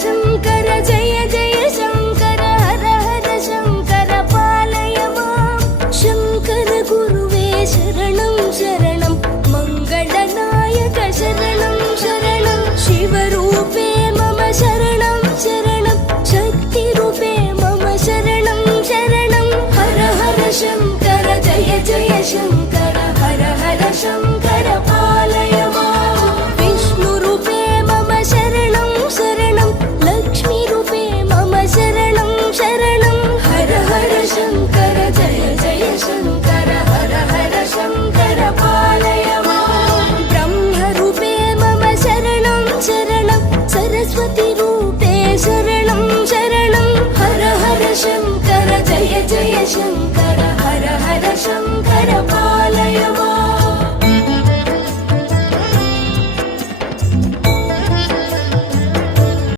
शङ्कर जय जय शङ्कर हर हर शङ्कर पालय मां शङ्कर गुरुवे शरणं शरणं मङ्गलनायक शरणं शरणं शिवरूपे मम शरणं शरणं शक्तिरूपे मम शरणं शरणं हर हर शङ्कर जय जय शङ्कर हर हर शङ्कर पालय मां विष्णुरूपे मम शरणं शरणं लक्ष्मीरूपे मम शरणं शरणं हर हर शङ्कर जय जय शङ्कर हर हर शङ्कर पालय मां ब्रह्मरूपे मम शरणं शरणं सरस्वतीरूपे शरणं